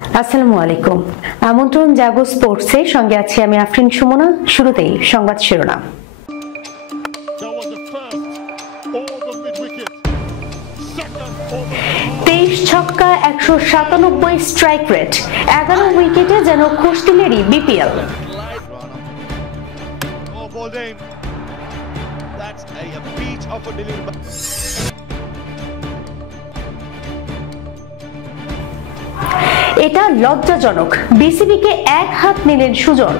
আসসালামু আলাইকুম। আমন্ত্রণ জাগো স্পোর্টসে, সঙ্গে আছি আমি আফরিন সুমনা। শুরুতেই সংবাদ শিরোনাম। 23 ছক্কা 197 স্ট্রাইক রেট, 11 উইকেটে যেন খুশদিলেরই বিপিএল। এটা লজ্জাজনক, বিসিবিকে এক হাত নিলেন সুজন।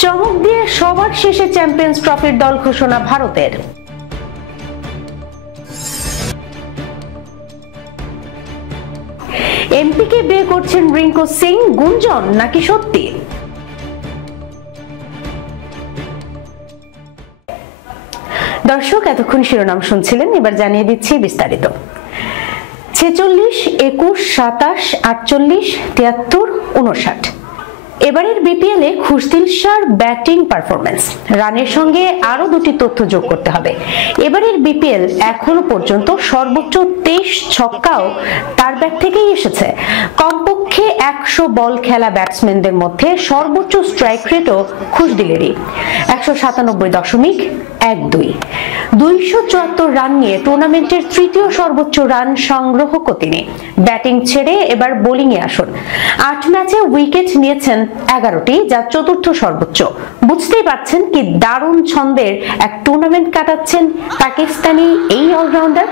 চমক দিয়ে সবার শেষে চ্যাম্পিয়ন্স ট্রফির দল ঘোষণা ভারতের। এমপিকে বিয়ে করছেন রিঙ্কু সিং, গুঞ্জন নাকি সত্যি? দর্শক, এতক্ষণ শিরোনাম শুনছিলেন, এবার জানিয়ে দিচ্ছি বিস্তারিত। 46, 21, 27, 48, 73, 59। এবারের বিপিএল এ খুশদিল শাহর ব্যাটিং পারফরম্যান্স, রানের সঙ্গে আরো দুটি তথ্য যোগ করতে হবে। এবারের বিপিএল এখনো পর্যন্ত সর্বোচ্চ 23 ছক্কাও তার ব্যাট থেকেই এসেছে। কমপক্ষে 100 বল খেলা ব্যাটসম্যানদের মধ্যে সর্বোচ্চ স্ট্রাইক রেটও খুশদিলেরই, 197.12। 274 রান নিয়ে টুর্নামেন্টের তৃতীয় সর্বোচ্চ রান সংগ্রহক তিনি। ব্যাটিং ছেড়ে এবার বোলিং এ আসুন। 8 ম্যাচে উইকেট নিয়েছেন 11টি, যা চতুর্থ সর্বোচ্চ। বুঝতেই পারছেন কি দারুণ ছন্দের এক টুর্নামেন্ট কাটাচ্ছেন পাকিস্তানি এই অলরাউন্ডার।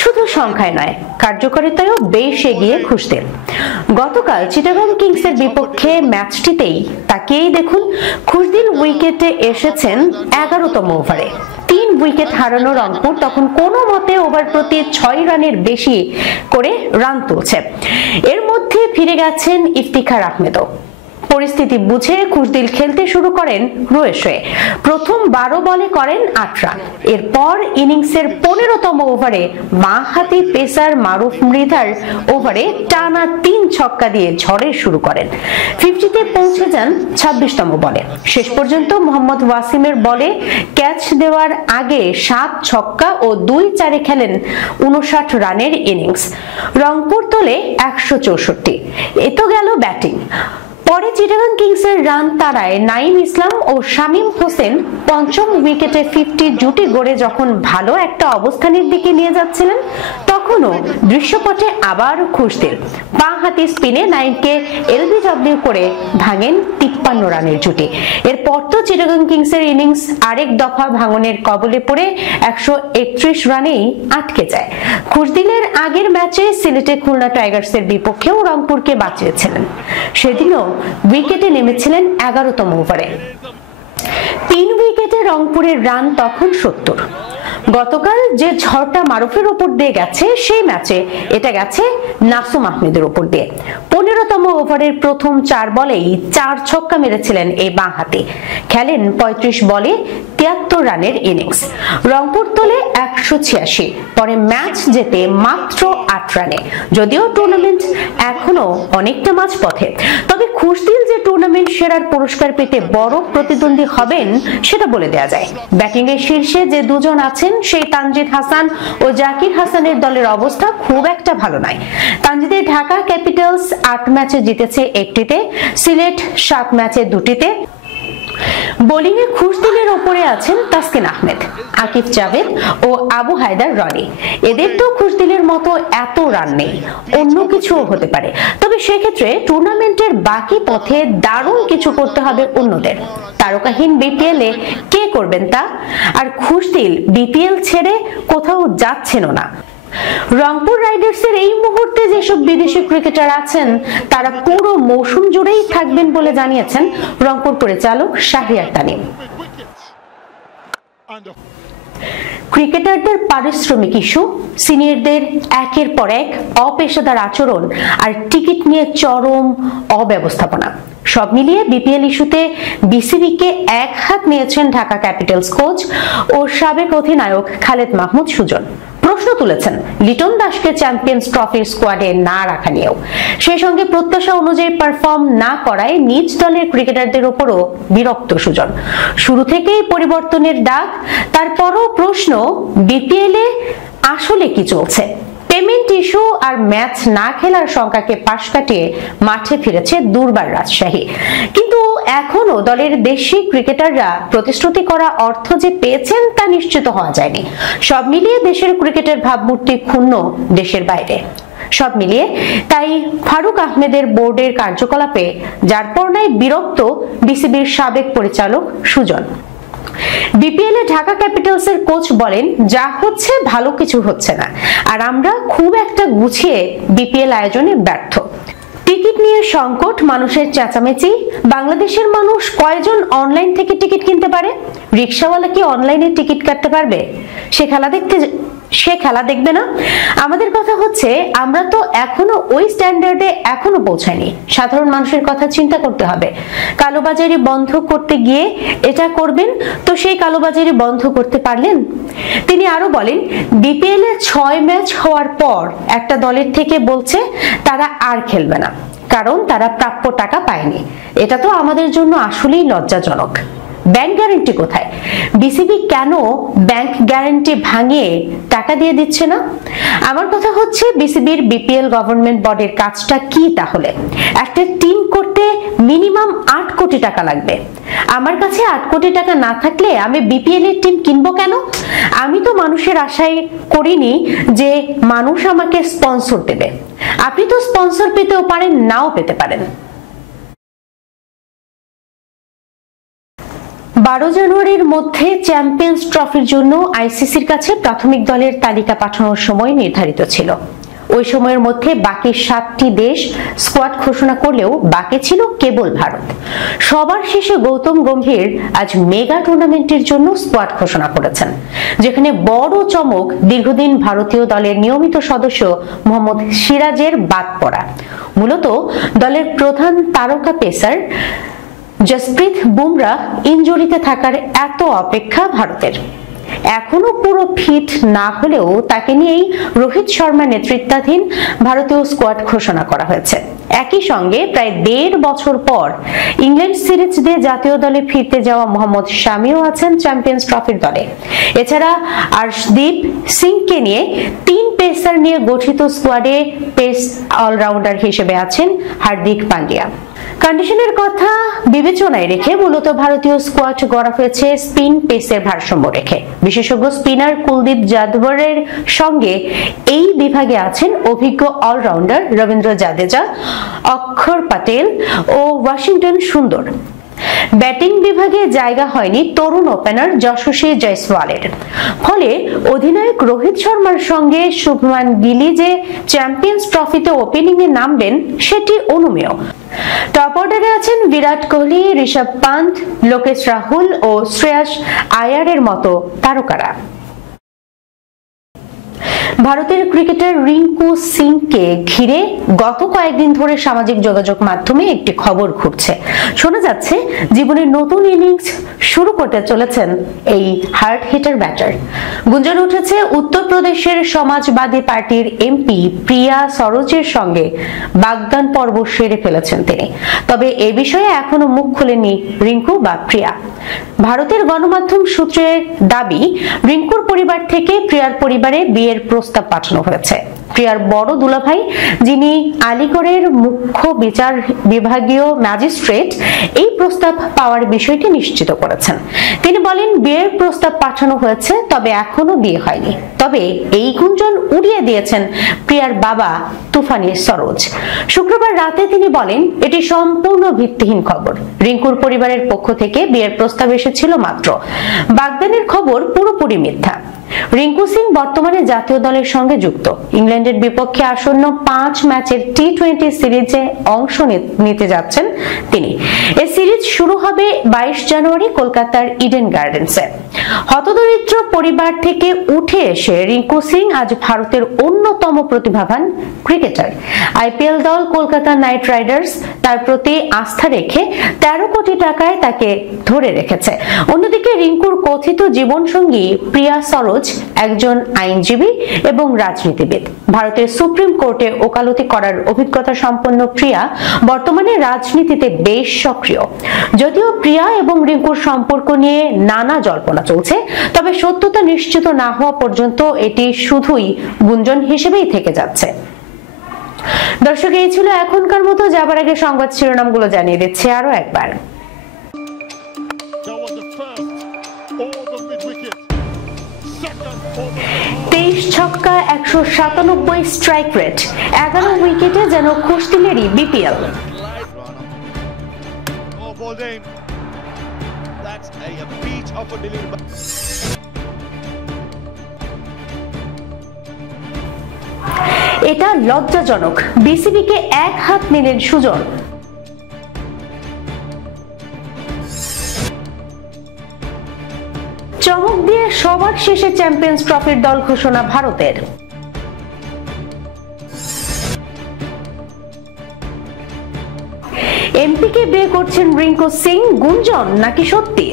শুধু সংখ্যায় নয়, কার্যকারিতায়ও বেশ এগিয়ে খুশদিল। গতকাল চিটাগং কিংসের বিপক্ষে ম্যাচটিতেই তাকিয়েই দেখুন, খুশদিল উইকেটে এসেছেন 11তম ওভারে। 3 উইকেট হারানো রংপুর তখন কোনো মতে ওভার প্রতি 6 রানের বেশি করে রান তুলছে। এর মধ্যে ফিরে গেছেন ইফতিখার আহমেদও। পরিস্থিতি বুঝে খুশদিল খেলতে শুরু করেন রোয়েশে। প্রথম 12 বলে করেন 8 রান। এরপর ইনিংসের 15তম ওভারে বাঁহাতি পেসার মারুফ মৃধার ওভারে টানা 3 ছক্কা দিয়ে ঝড়ের শুরু করেন। 50-তে পৌঁছে যান 26তম বলে। শেষ পর্যন্ত মোহাম্মদ ওয়াসিমের বলে ক্যাচ দেওয়ার আগে 7 ছক্কা ও 2-4-এ খেলেন 59 রানের ইনিংস। রংপুর তোলে 164। এ তো গেল ব্যাটিং। পরে চিটাগং কিংসের রান তাড়ায় নাঈম ইসলাম ও শামীম হোসেন পঞ্চম উইকেটে 50 জুটি গড়ে যখন ভালো একটা অবস্থানের দিকে নিয়ে যাচ্ছিলেন, তখনও দৃশ্যপটে আবার খুশদিল বাঁহাতি স্পিনে নাঈমকে এলবিডব্লিউ করে ভাঙেন 53 রানের জুটি। এরপর তো চিটাগং কিংসের ইনিংস আরেক দফা ভাঙনের কবলে পড়ে 131 রানেই আটকে যায়। খুশদিলের আগের ম্যাচে সিলেটে খুলনা টাইগার্সের বিপক্ষেও রংপুরকে বাঁচিয়েছিলেন। সেদিনও উইকেটে নেমেছিলেন 11তম ওভারে। 3 উইকেটে রংপুরের রান তখন 70। গতকাল যে ঝড়টা মারুফের উপর দিয়ে গেছে, সেই ম্যাচে এটা গেছে নাসুম আহমেদের উপর দিয়ে। 15তম ওভারের প্রথম 4 বলেই 4 ছক্কা মেরেছিলেন এই বাঁহাতি। খেলেন 35 বলে 73 রানের ইনিংস। রংপুর তোলে 186। পরে ম্যাচ জেতে মাত্র 8 রানে। যদিও টুর্নামেন্ট এখনো অনেকটা মাঝপথে, তবে খুশদিল যে টুর্নামেন্ট সেরার পুরস্কার পেতে বড় প্রতিদ্বন্দ্বী হবেন সেটা বলে দেয়া যায়। ব্যাটিং এর শীর্ষে যে দুজন আছেন, সেই তানজিদ হাসান ও জাকির হাসানের দলের অবস্থা খুব একটা ভালো নয়। তানজিদের ঢাকা ক্যাপিটালস 8 ম্যাচে জিতেছে 1টিতে, সিলেট 7 ম্যাচে 2টিতে। বোলিং এ খুশদিলের ওপরে আছেন তাসকিন আহমেদ, আকিব জাভেদ ও আবু হায়দার রনি। এদের তো খুশদিলের মতো এত রান নেই, অন্য কিছুও হতে পারে। তবে সেক্ষেত্রে টুর্নামেন্টের বাকি পথে দারুণ কিছু করতে হবে অন্যদের। তারকাহীন বিপিএল এ কে করবেন তা? আর খুশদিল বিপিএল ছেড়ে কোথাও যাচ্ছেনও না। রংপুর রাইডার্সের এই মুহূর্তে যেসব বিদেশি ক্রিকেটার আছেন, তারা পুরো মৌসুম জুড়েই থাকবেন বলে জানিয়েছেন রংপুর পরিচালক শাহরিয়ার তানিম। ক্রিকেটারদের পারিশ্রমিক ইস্যু, সিনিয়রদের একের পর এক অপেশাদার আচরণ আর টিকিট নিয়ে চরম অব্যবস্থাপনা, সব মিলিয়ে বিপিএল ইস্যুতে বিসিবিকে এক হাত নিয়েছেন ঢাকা ক্যাপিটালস কোচ ও সাবেক অধিনায়ক খালেদ মাহমুদ সুজন। প্রশ্ন তুলেছেন লিটন দাসকে চ্যাম্পিয়ন্স ট্রফির স্কোয়াডে না রাখা নিয়েও। সেই সঙ্গে প্রত্যাশা অনুযায়ী পারফর্ম না করায় নিজ দলের ক্রিকেটারদের উপরও বিরক্ত সুজন। শুরু থেকেই পরিবর্তনের ডাক। তারপরও প্রশ্ন, বিপিএল এ আসলে কি চলছে। পেমেন্ট ইস্যু আর ম্যাচ না খেলার শঙ্কাকে পাশ কাটিয়ে মাঠে ফিরেছে দুর্বার রাজশাহী, কিন্তু এখনো দলের দেশি ক্রিকেটাররা প্রতিশ্রুতি করা অর্থ যে পেয়েছেন তা নিশ্চিত হওয়া যায়নি। সব মিলিয়ে দেশের ক্রিকেটের ভাবমূর্তি ক্ষুণ্ণ দেশের বাইরে। সব মিলিয়ে তাই ফারুক আহমেদের বোর্ডের কার্যকলাপে যার পর নাই বিরক্ত বিসিবির সাবেক পরিচালক সুজন। বিপিএল এ ঢাকা ক্যাপিটালসের কোচ বলেন, যা হচ্ছে ভালো কিছু হচ্ছে না, আর আমরা খুব একটা গুছিয়ে বিপিএল আয়োজনে ব্যর্থ। টিকিট নিয়ে সংকট, মানুষের চেঁচামেচি। বাংলাদেশের মানুষ কয়জন অনলাইন থেকে টিকিট কিনতে পারে? রিকশাওয়ালা কি অনলাইনে টিকিট কাটতে পারবে? সে খেলা দেখবে না? আমাদের কথা হচ্ছে, আমরা তো এখনো ওই স্ট্যান্ডার্ডে এখনো পৌঁছায়নি। সাধারণ মানুষের কথা চিন্তা করতে হবে। কালোবাজারি বন্ধ করতে গিয়ে এটা করবেন, তো সেই কালোবাজারি বন্ধ করতে পারলেন? তিনি আরো বলেন, বিপিএল এ 6 ম্যাচ হওয়ার পর একটা দলের থেকে বলছে তারা আর খেলবে না, কারণ তারা প্রাপ্য টাকা পায়নি। এটা তো আমাদের জন্য আসলেই লজ্জাজনক। ব্যাংক গ্যারান্টি কোথায়? বিসিবি কেন ব্যাংক গ্যারান্টি ভাঙিয়ে টাকা দিয়ে দিচ্ছে না? আমার কথা হচ্ছে, বিসিবির বিপিএল গভর্নমেন্ট বডির কাজটা কি তাহলে? একটা টিম করতে মিনিমাম 8 কোটি টাকা লাগবে। আমার কাছে 8 কোটি টাকা না থাকলে আমি বিপিএল এর টিম কিনবো কেন? আমি তো মানুষের আশায় করিনি যে মানুষ আমাকে স্পন্সর দেবে। আপনি তো স্পন্সর পেতেও পারেন, নাও পেতে পারেন। 12 জানুয়ারির মধ্যে চ্যাম্পিয়ন্স ট্রফির জন্য আইসিসির কাছে প্রাথমিক দলের তালিকা পাঠানোর সময় নির্ধারিত ছিল। ওই সময়ের মধ্যে বাকি 7টি দেশ স্কোয়াড ঘোষণা করলেও বাকি ছিল কেবল ভারত। সবার শেষে গৌতম গম্ভীর আজ মেগা টুর্নামেন্টের জন্য স্কোয়াড ঘোষণা করেছেন, যেখানে বড় চমক দীর্ঘদিন ভারতীয় দলের নিয়মিত সদস্য মোহাম্মদ সিরাজের বাদ পড়া। মূলত দলের প্রধান তারকা পেসার জসপ্রীত বুমরাহ ইনজুরিতে থাকার এত অপেক্ষা ভারতের। এখনো পুরো ফিট না হলেও তাকে নিয়েই রোহিত শর্মা নেতৃত্বাধীন ভারতীয় স্কোয়াড ঘোষণা করা হয়েছে। একই সঙ্গে প্রায় 1.5 বছর পর ইংল্যান্ড সিরিজ দিয়ে জাতীয় দলে ফিরতে যাওয়া মোহাম্মদ শামিও আছেন চ্যাম্পিয়ন্স ট্রফির দলে। এছাড়া আর্শদীপ সিংকে নিয়ে 3 পেসার নিয়ে গঠিত স্কোয়াডে পেস অলরাউন্ডার হিসেবে আছেন হার্দিক পান্ডিয়া। কন্ডিশনের কথা বিবেচনায় রেখে মূলত ভারতীয় স্কোয়াড গড়া হয়েছে স্পিন পেসের ভারসাম্য রেখে। বিশেষজ্ঞ স্পিনার কুলদীপ যাদবের সঙ্গে এই বিভাগে আছেন অভিজ্ঞ অলরাউন্ডার রবীন্দ্র জাদেজা, অক্ষর প্যাটেল ও ওয়াশিংটন সুন্দর। ব্যাটিং বিভাগে জায়গা হয়নি তরুণ ওপেনার যশস্বী জয়সওয়ালের। ফলে অধিনায়ক রোহিত শর্মার সঙ্গে শুভমান গিল যে চ্যাম্পিয়ন্স ট্রফিতে ওপেনিং এ নামবেন সেটি অনুমেয়। টপ অর্ডারে আছেন বিরাট কোহলি, ঋষভ পান্থ, লোকেশ রাহুল ও শ্রেয়াস আয়ারের মতো তারকারা। ভারতের ক্রিকেটার রিঙ্কু সিংকে ঘিরে গত কয়েকদিন ধরে সামাজিক যোগাযোগ মাধ্যমে একটি খবর ঘুরছে। শোনা যাচ্ছে জীবনের নতুন ইনিংস শুরু করতে চলেছেন এই হার্ড হিটার ব্যাটার। গুঞ্জন উঠেছে উত্তরপ্রদেশের সমাজবাদী পার্টির এমপি প্রিয়া সরোজের সঙ্গে বাগদান পর্ব সেরে ফেলেছেন তিনি। তবে এ বিষয়ে এখনো মুখ খুলেনি রিঙ্কু বা প্রিয়া। ভারতের গণমাধ্যম সূত্রের দাবি, রিঙ্কুর পরিবার থেকে প্রিয়ার পরিবারে বিয়ের প্রস্তাব পাঠানো হয়েছে। প্রিয়ার বড় দুলাভাই, যিনি আলিগড়ের মুখ্য বিচার বিভাগীয় ম্যাজিস্ট্রেট, এই প্রস্তাব পাওয়ার বিষয়টি নিশ্চিত করেছেন। তিনি বলেন, বিয়ের প্রস্তাব পাঠানো হয়েছে, তবে এখনো বিয়ে হয়নি। তবে এই গুঞ্জন উড়িয়ে দিয়েছেন প্রিয়ার বাবা তুফানি সরোজ। শুক্রবার রাতে তিনি বলেন, এটি সম্পূর্ণ ভিত্তিহীন খবর। রিঙ্কুর পরিবারের পক্ষ থেকে বিয়ের প্রস্তাব এসেছিল মাত্র। বাগদানের খবর পুরোপুরি মিথ্যা। রিঙ্কু সিং বর্তমানে জাতীয় দলের সঙ্গে যুক্ত। ইংল্যান্ডের বিপক্ষে আসন্ন 5 ম্যাচের টি20 সিরিজে অংশ নিতে যাচ্ছেন তিনি। এই সিরিজ শুরু হবে 22 জানুয়ারি কলকাতার ইডেন গার্ডেন্সে। হতদরিদ্র পরিবার থেকে উঠে এসে রিঙ্কু সিং আজ ভারতের অন্যতম অন্যতম প্রতিভাবান ক্রিকেটার। আইপিএল দল কলকাতা নাইট রাইডার্স তার প্রতি আস্থা রেখে 13 কোটি টাকায় তাকে ধরে রেখেছে। অন্যদিকে রিঙ্কুর কথিত জীবনসঙ্গী প্রিয়া সরোজ একজন আইনজীবী এবং রাজনীতিবিদ। ভারতের সুপ্রিম কোর্টে ওকালতি করার অভিজ্ঞতা সম্পন্ন প্রিয়া বর্তমানে রাজনীতিতে বেশ সক্রিয়। যদিও প্রিয়া এবং রিঙ্কুর সম্পর্ক নিয়ে নানা জল্পনা চলছে, তবে সত্যতা নিশ্চিত না হওয়া পর্যন্ত এটি শুধুই গুঞ্জন হিসেবেই থেকে যাচ্ছে। দর্শক, এই ছিল এখনকার মতো। যাবার আগে সংবাদ শিরোনামগুলো জানিয়ে দিচ্ছি আরো একবার। 23 ছক্কা 197 স্ট্রাইক রেট, 11 উইকেটে যেন কুস্তিলেরই বিপিএল। এটা লজ্জাজনক, বিসিবিকে এক হাত নিলেন সুজন। চমক দিয়ে সবার শেষে চ্যাম্পিয়ন্স ট্রফির দল ঘোষণা ভারতের। এমপিকে বিয়ে করছেন রিঙ্কু সিং, গুঞ্জন নাকি সত্যি?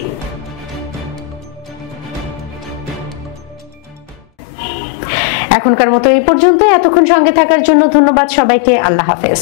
এখনকার মতো এই পর্যন্ত। এতক্ষণ সঙ্গে থাকার জন্য ধন্যবাদ সবাইকে। আল্লাহ হাফেজ।